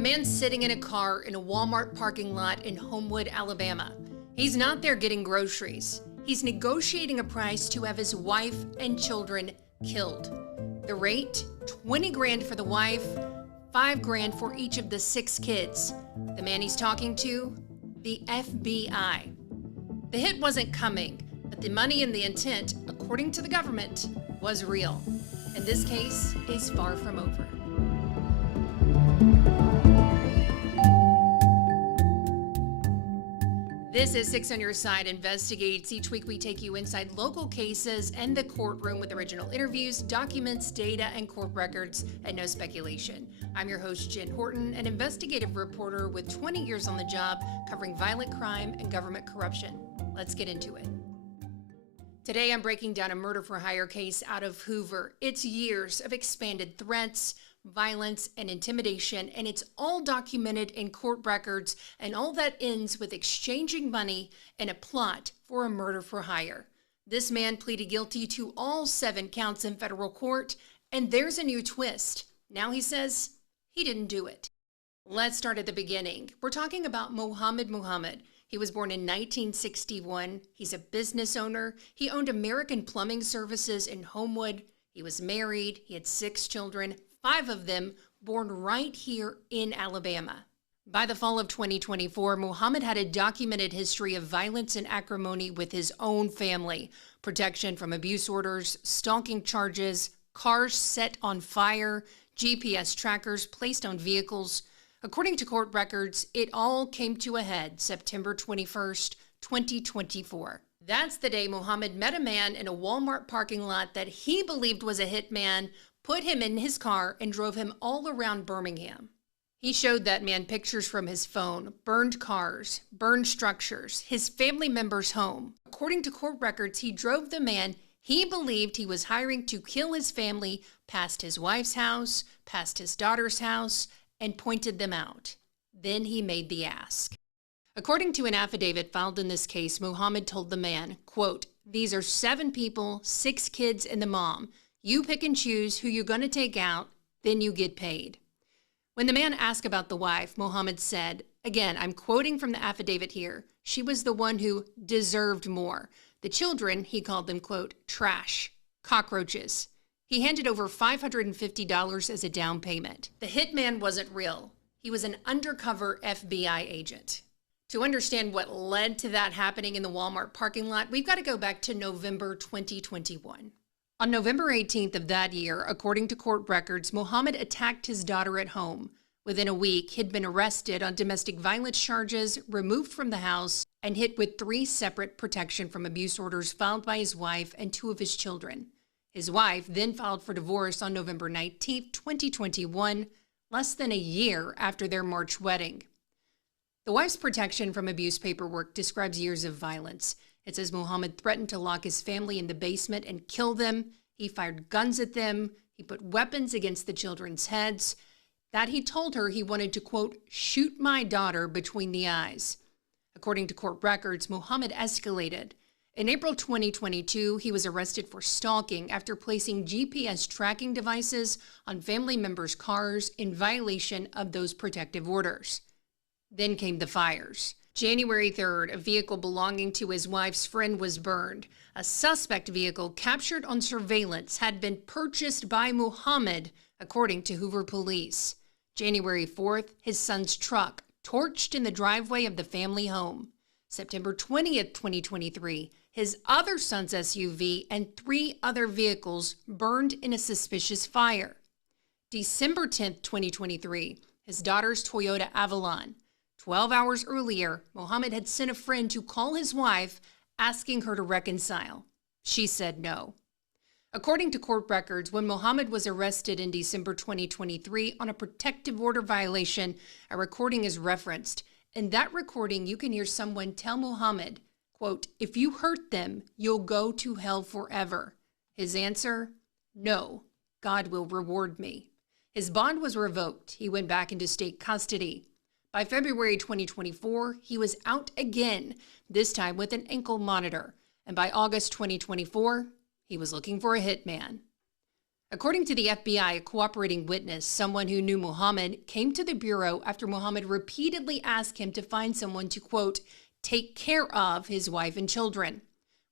man sitting in a car in a Walmart parking lot in Homewood, Alabama. He's not there getting groceries. He's negotiating a price to have his wife and children killed. The rate, 20 grand for the wife, 5 grand for each of the 6 kids. The man he's talking to, the FBI. The hit wasn't coming, but the money and the intent, according to the government, was real. And this case is far from over. This is 6 on Your Side Investigates. Each week we take you inside local cases and the courtroom with original interviews, documents, data, and court records, and no speculation. I'm your host, Jenn Horton, an investigative reporter with 20 years on the job covering violent crime and government corruption. Let's get into it. Today I'm breaking down a murder-for-hire case out of Hoover. It's years of expanded threats, violence, and intimidation, and it's all documented in court records, and all that ends with exchanging money and a plot for a murder for hire. This man pleaded guilty to all 7 counts in federal court, and there's a new twist. Now he says he didn't do it. Let's start at the beginning. We're talking about Mohammad Mohammad. He was born in 1961. He's a business owner. He owned American Plumbing Services in Homewood. He was married. He had 6 children. 5 of them born right here in Alabama. By the fall of 2024, Mohammad had a documented history of violence and acrimony with his own family, protection from abuse orders, stalking charges, cars set on fire, GPS trackers placed on vehicles. According to court records, it all came to a head September 21st, 2024. That's the day Mohammad met a man in a Walmart parking lot that he believed was a hitman, put him in his car, and drove him all around Birmingham. He showed that man pictures from his phone, burned cars, burned structures, his family member's home. According to court records, he drove the man he believed he was hiring to kill his family past his wife's house, past his daughter's house, and pointed them out. Then he made the ask. According to an affidavit filed in this case, Mohammad told the man, quote, "These are 7 people, 6 kids, and the mom. You pick and choose who you're going to take out, then you get paid." When the man asked about the wife, Mohammad said, again, I'm quoting from the affidavit here, she was the one who deserved more. The children, he called them, quote, trash, cockroaches. He handed over $550 as a down payment. The hitman wasn't real. He was an undercover FBI agent. To understand what led to that happening in the Walmart parking lot, we've got to go back to November 2021. On November 18th of that year, according to court records, Mohammad attacked his daughter at home. Within a week, he'd been arrested on domestic violence charges, removed from the house, and hit with 3 separate protection from abuse orders filed by his wife and 2 of his children. His wife then filed for divorce on November 19th, 2021, less than a year after their March wedding. The wife's protection from abuse paperwork describes years of violence. It says Mohammad threatened to lock his family in the basement and kill them. He fired guns at them. He put weapons against the children's heads. That he told her he wanted to, quote, shoot my daughter between the eyes. According to court records, Mohammad escalated. In April 2022, he was arrested for stalking after placing GPS tracking devices on family members' cars in violation of those protective orders. Then came the fires. January 3rd, a vehicle belonging to his wife's friend was burned. A suspect vehicle captured on surveillance had been purchased by Mohammad, according to Hoover police. January 4th, his son's truck torched in the driveway of the family home. September 20th, 2023, his other son's SUV and 3 other vehicles burned in a suspicious fire. December 10th, 2023, his daughter's Toyota Avalon. 12 hours earlier, Mohammad had sent a friend to call his wife, asking her to reconcile. She said no. According to court records, when Mohammad was arrested in December 2023 on a protective order violation, a recording is referenced. In that recording, you can hear someone tell Mohammad, quote, if you hurt them, you'll go to hell forever. His answer, no, God will reward me. His bond was revoked. He went back into state custody. By February 2024, he was out again, this time with an ankle monitor. And by August 2024, he was looking for a hitman. According to the FBI, a cooperating witness, someone who knew Mohammad, came to the bureau after Mohammad repeatedly asked him to find someone to, quote, take care of his wife and children.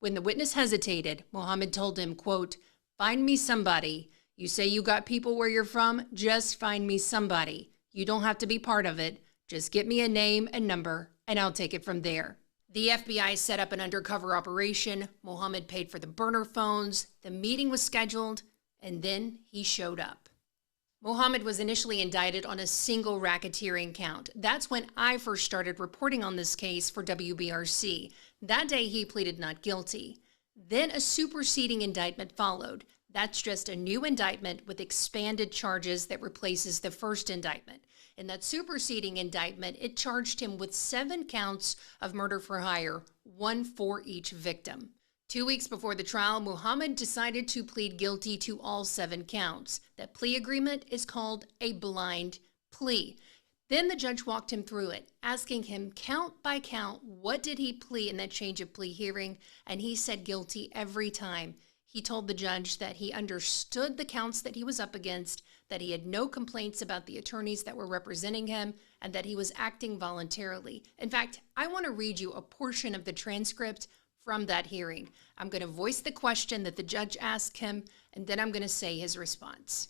When the witness hesitated, Mohammad told him, quote, find me somebody. You say you got people where you're from, just find me somebody. You don't have to be part of it. Just get me a name and number, and I'll take it from there. The FBI set up an undercover operation. Mohammad paid for the burner phones. The meeting was scheduled, and then he showed up. Mohammad was initially indicted on a single racketeering count. That's when I first started reporting on this case for WBRC. That day, he pleaded not guilty. Then a superseding indictment followed. That's just a new indictment with expanded charges that replaces the first indictment. In that superseding indictment, it charged him with 7 counts of murder for hire, 1 for each victim. 2 weeks before the trial, Mohammad decided to plead guilty to all 7 counts. That plea agreement is called a blind plea. Then the judge walked him through it, asking him count by count, what did he plead in that change of plea hearing? And he said guilty every time. He told the judge that he understood the counts that he was up against, that he had no complaints about the attorneys that were representing him, and that he was acting voluntarily. In fact, I want to read you a portion of the transcript from that hearing. I'm going to voice the question that the judge asked him, and then I'm going to say his response.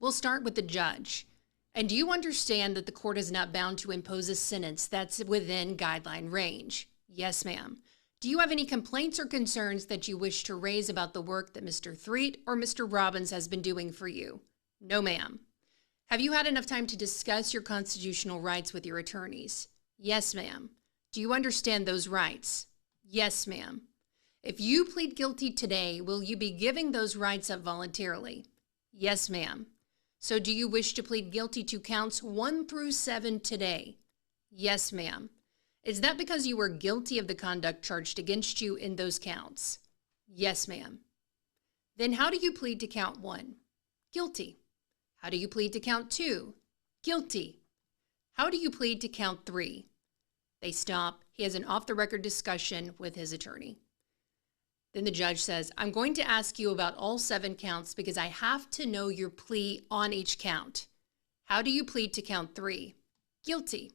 We'll start with the judge. And do you understand that the court is not bound to impose a sentence that's within guideline range? Yes, ma'am. Do you have any complaints or concerns that you wish to raise about the work that Mr. Threet or Mr. Robbins has been doing for you? No, ma'am. Have you had enough time to discuss your constitutional rights with your attorneys? Yes, ma'am. Do you understand those rights? Yes, ma'am. If you plead guilty today, will you be giving those rights up voluntarily? Yes, ma'am. So do you wish to plead guilty to counts 1 through 7 today? Yes, ma'am. Is that because you were guilty of the conduct charged against you in those counts? Yes, ma'am. Then how do you plead to count 1? Guilty. How do you plead to count 2? Guilty. How do you plead to count 3? They stop. He has an off-the-record discussion with his attorney. Then the judge says, I'm going to ask you about all 7 counts because I have to know your plea on each count. How do you plead to count 3? Guilty.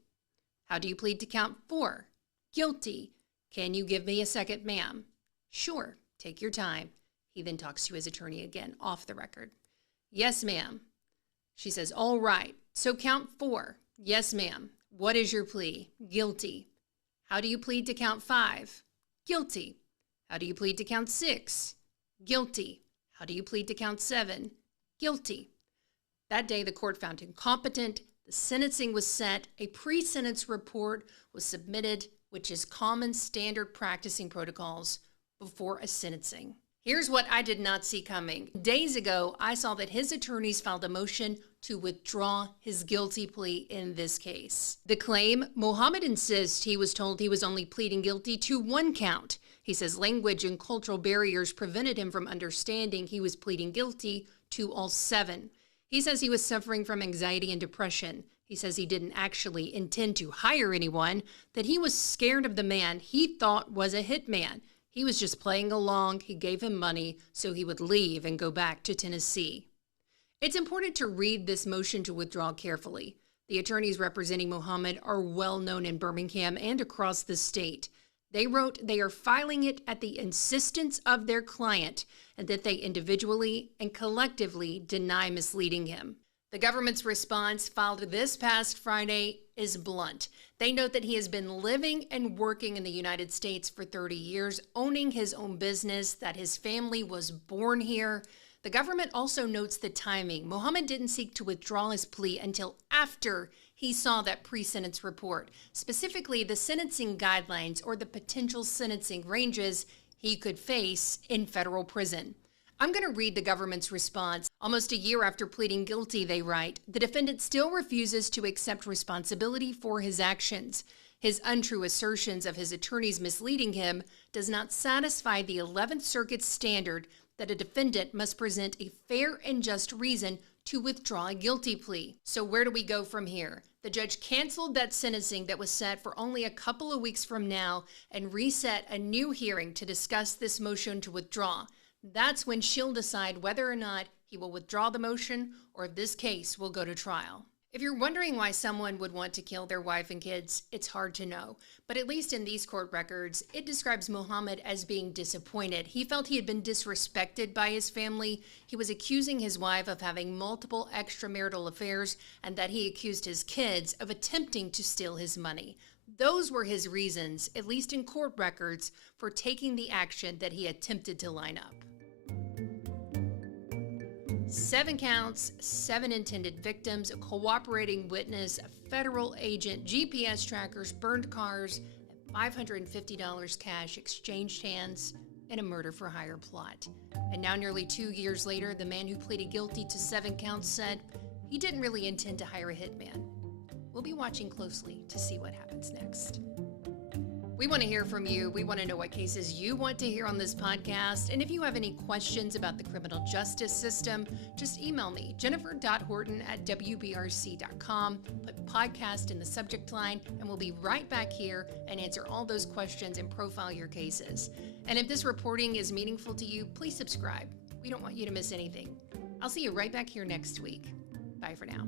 How do you plead to count 4? Guilty. Can you give me a second, ma'am? Sure. Take your time. He then talks to his attorney again, off the record. Yes, ma'am. She says, all right. So count 4. Yes, ma'am. What is your plea? Guilty. How do you plead to count 5? Guilty. How do you plead to count 6? Guilty. How do you plead to count 7? Guilty. That day, the court found him competent. The sentencing was set. A pre-sentence report was submitted, which is common standard practicing protocols before a sentencing. Here's what I did not see coming. Days ago, I saw that his attorneys filed a motion to withdraw his guilty plea in this case. The claim, Mohammad insists he was told he was only pleading guilty to 1 count. He says language and cultural barriers prevented him from understanding he was pleading guilty to all 7. He says he was suffering from anxiety and depression. He says he didn't actually intend to hire anyone, that he was scared of the man he thought was a hitman. He was just playing along. He gave him money so he would leave and go back to Tennessee. It's important to read this motion to withdraw carefully. The attorneys representing Mohammad are well known in Birmingham and across the state. They wrote they are filing it at the insistence of their client and that they individually and collectively deny misleading him. The government's response, filed this past Friday, is blunt. They note that he has been living and working in the United States for 30 years, owning his own business, that his family was born here. The government also notes the timing. Mohammad didn't seek to withdraw his plea until after he saw that pre-sentence report, specifically the sentencing guidelines or the potential sentencing ranges he could face in federal prison. I'm going to read the government's response. Almost a year after pleading guilty, they write, the defendant still refuses to accept responsibility for his actions. His untrue assertions of his attorneys misleading him does not satisfy the 11th Circuit standard that a defendant must present a fair and just reason to withdraw a guilty plea. So where do we go from here? The judge canceled that sentencing that was set for only a couple of weeks from now and reset a new hearing to discuss this motion to withdraw. That's when she'll decide whether or not he will withdraw the motion, or if this case will go to trial. If you're wondering why someone would want to kill their wife and kids, it's hard to know. But at least in these court records, it describes Mohammad as being disappointed. He felt he had been disrespected by his family. He was accusing his wife of having multiple extramarital affairs, and that he accused his kids of attempting to steal his money. Those were his reasons, at least in court records, for taking the action that he attempted to line up. 7 counts, 7 intended victims, a cooperating witness, a federal agent, GPS trackers, burned cars, and $550 cash exchanged hands in a murder-for-hire plot. And now, nearly 2 years later, the man who pleaded guilty to 7 counts said he didn't really intend to hire a hitman. We'll be watching closely to see what happens next. We want to hear from you. We want to know what cases you want to hear on this podcast. And if you have any questions about the criminal justice system, just email me, jennifer.horton@wbrc.com. Put podcast in the subject line, and we'll be right back here and answer all those questions and profile your cases. And if this reporting is meaningful to you, please subscribe. We don't want you to miss anything. I'll see you right back here next week. Bye for now.